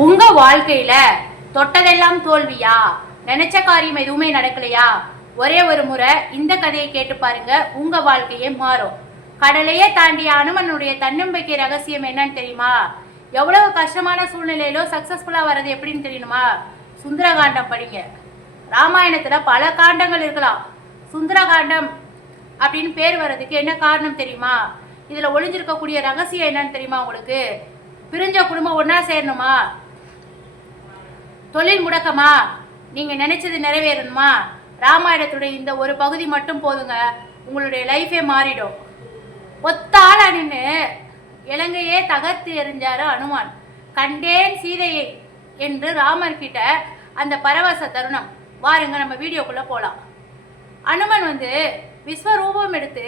உங்க வாழ்க்கையில தொட்டதெல்லாம் தோல்வியா? நினைச்ச காரியம் எதுவுமே நடக்கலையா? ஒரே ஒரு முறை இந்த கதையை கேட்டு பாருங்க, உங்க வாழ்க்கையே மாறும். கடலையே தாண்டிய அனுமனுடைய தன்னம்பிக்கை ரகசியம் என்னன்னு தெரியுமா? எவ்வளவு கஷ்டமான சூழ்நிலையிலும் சக்சஸ்ஃபுல்லா வர்றது எப்படின்னு தெரியணுமா? சுந்தரகாண்டம் படிங்க. ராமாயணத்துல பல காண்டங்கள் இருக்கலாம். சுந்தரகாண்டம் அப்படின்னு பேர் வர்றதுக்கு என்ன காரணம் தெரியுமா? இதுல ஒளிஞ்சிருக்கக்கூடிய ரகசியம் என்னன்னு தெரியுமா உங்களுக்கு? பிரிஞ்ச குடும்பம் ஒன்னா சேரணுமா? தொழில் முடக்கமா? நீங்க நினைச்சது நிறைவேறணுமா? ராமாயணத்துடைய இந்த ஒரு பகுதி மட்டும் போதுங்க, உங்களுடைய லைஃபே மாறிடும். ஒத்தாள நின்று இலங்கையே தகர்த்து எறிஞ்சாரு அனுமான். கண்டேன் சீதையை என்று ராமர் கிட்ட அந்த பரவச தருணம். வாருங்க நம்ம வீடியோக்குள்ள போலாம். அனுமன் விஸ்வரூபம் எடுத்து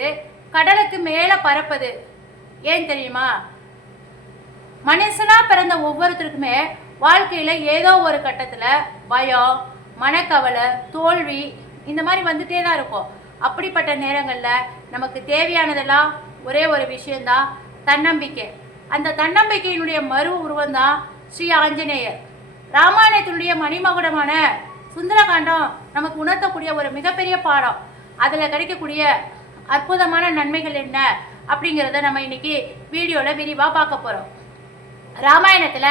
கடலுக்கு மேல பறப்பது ஏன் தெரியுமா? மனுஷனா பிறந்த ஒவ்வொருத்தருக்குமே வாழ்க்கையில ஏதோ ஒரு கட்டத்துல பயம், மனக்கவலை, தோல்வி இந்த மாதிரி வந்துட்டே தான் இருக்கும். அப்படிப்பட்ட நேரங்கள்ல நமக்கு தேவையானதெல்லாம் ஒரே ஒரு விஷயம்தான், தன்னம்பிக்கை. அந்த தன்னம்பிக்கையினுடைய மறு உருவம் தான் ஸ்ரீ ஆஞ்சநேயர். ராமாயணத்தினுடைய மணிமகுடமான சுந்தரகாண்டம் நமக்கு உணர்த்தக்கூடிய ஒரு மிகப்பெரிய பாடம். அதுல கிடைக்கக்கூடிய அற்புதமான நன்மைகள் என்ன அப்படிங்கிறத நம்ம இன்னைக்கு வீடியோல விரிவா பார்க்க போறோம். ராமாயணத்துல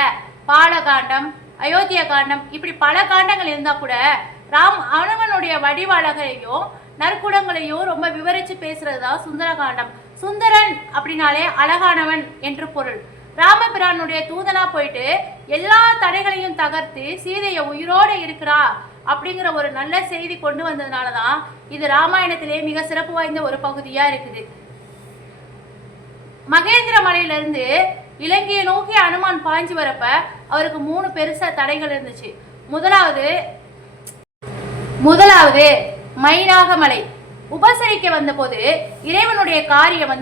பாலகாண்டம், அயோத்திய காண்டம், இப்படி பல காண்டங்கள் இருந்தா கூட அனுமனுடைய வடிவழகையும் நற்குணங்களையும் ரொம்ப விவரிச்சு பேசுறதுதான் சுந்தரகாண்டம். சுந்தரன் அப்படின்னாலே அழகானவன் என்று பொருள். ராமபிரானுடைய தூதனா போயிட்டு எல்லா தடைகளையும் தகர்த்து சீதைய உயிரோட இருக்கிறா அப்படிங்கிற ஒரு நல்ல செய்தி கொண்டு வந்ததுனாலதான் இது ராமாயணத்திலே மிக சிறப்பு வாய்ந்த ஒரு பகுதியா இருக்குது. மகேந்திர மலையிலிருந்து இலங்கையை நோக்கி அனுமான் பாய்ஞ்சு வரப்ப அவருக்கு 3 பெருசா தடைகள் இருந்துச்சு. முதலாவது மைனாக மலை. உபசரிக்க வந்த போது இறைவனுடைய காரியம்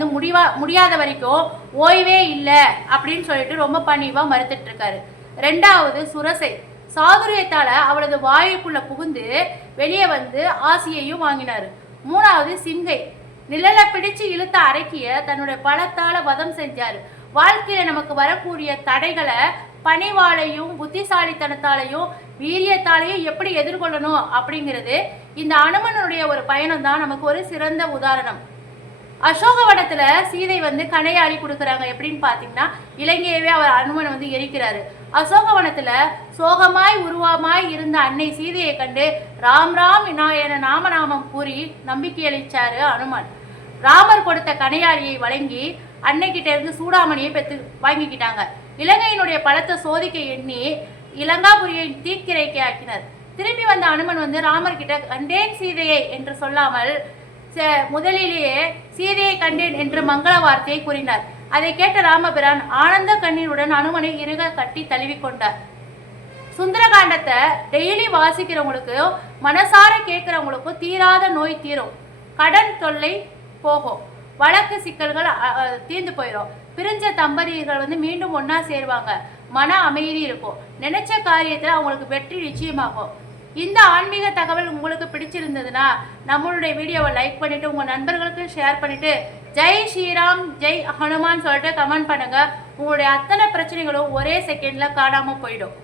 முடியாத வரைக்கும் ஓய்வே இல்லை அப்படின்னு சொல்லிட்டு ரொம்ப பணிவா மறுத்துட்டு இருக்காரு. 2வது சுரசை. சாதுரியத்தால அவளது வாயுக்குள்ள புகுந்து வெளியே ஆசியையும் வாங்கினாரு. 3வது சிங்கை. நிழல பிடிச்சு இழுத்த அடக்கிய தன்னுடைய பலத்தால வதம் செஞ்சாரு. வாழ்க்கையில நமக்கு வரக்கூடிய தடைகளை பணிவாலையும் புத்திசாலித்தனத்தாலையும் வீரியத்தாலையும் எப்படி எதிர்கொள்ளணும் அப்படிங்கிறது இந்த அனுமனுடைய ஒரு பயணம் தான் நமக்கு ஒரு சிறந்த உதாரணம். அசோகவனத்துல சீதை கணையாளி கொடுக்குறாங்க. எப்படின்னு பாத்தீங்கன்னா, இலங்கையவே அவர் அனுமன் எரிக்கிறாரு. அசோகவனத்துல சோகமாய் உருவமாய் இருந்த அன்னை சீதையை கண்டு ராம் ராம் என நாமநாமம் கூறி நம்பிக்கை அளிச்சாரு அனுமன். ராமர் கொடுத்த கணையாளியை வழங்கி அன்னைக்கிட்ட இருந்து சூடாமணியை பெற்று வாங்கிக்கிட்டாங்க. இலங்கையினுடைய பலத்தை சோதிக்க எண்ணி இலங்காபுரியை தீக்கிரைக்கு ஆக்கினார். திரும்பி வந்த அனுமன் ராமர் கிட்ட கண்டேன் சீதையை என்று சொல்லாமல் முதலிலேயே சீதையை கண்டேன் என்று மங்கள வார்த்தையை கூறினார். அதை கேட்ட ராமபிரான் ஆனந்த கண்ணீருடன் அனுமனை இறுக கட்டி தழுவி கொண்டார். சுந்தரகாண்டத்தை டெய்லி வாசிக்கிறவங்களுக்கும் மனசார கேட்கிறவங்களுக்கும் தீராத நோய் தீரும், கடன் தொல்லை போகும், வழக்கு சிக்கல்கள் தீர்ந்து போயிடும், பிரிஞ்ச தம்பதியர்கள் மீண்டும் ஒன்னா சேருவாங்க, மன அமைதி இருக்கும், நினைச்ச காரியத்துல அவங்களுக்கு வெற்றி நிச்சயமாகும். இந்த ஆன்மீக தகவல் உங்களுக்கு பிடிச்சிருந்ததுன்னா நம்மளுடைய வீடியோவை லைக் பண்ணிட்டு உங்க நண்பர்களுக்கு ஷேர் பண்ணிட்டு ஜெய் ஸ்ரீராம் ஜெய் ஹனுமான் சொல்லிட்டு கமெண்ட் பண்ணுங்க. உங்களுடைய அத்தனை பிரச்சனைகளும் ஒரே செகண்ட்ல காணாம போயிடும்.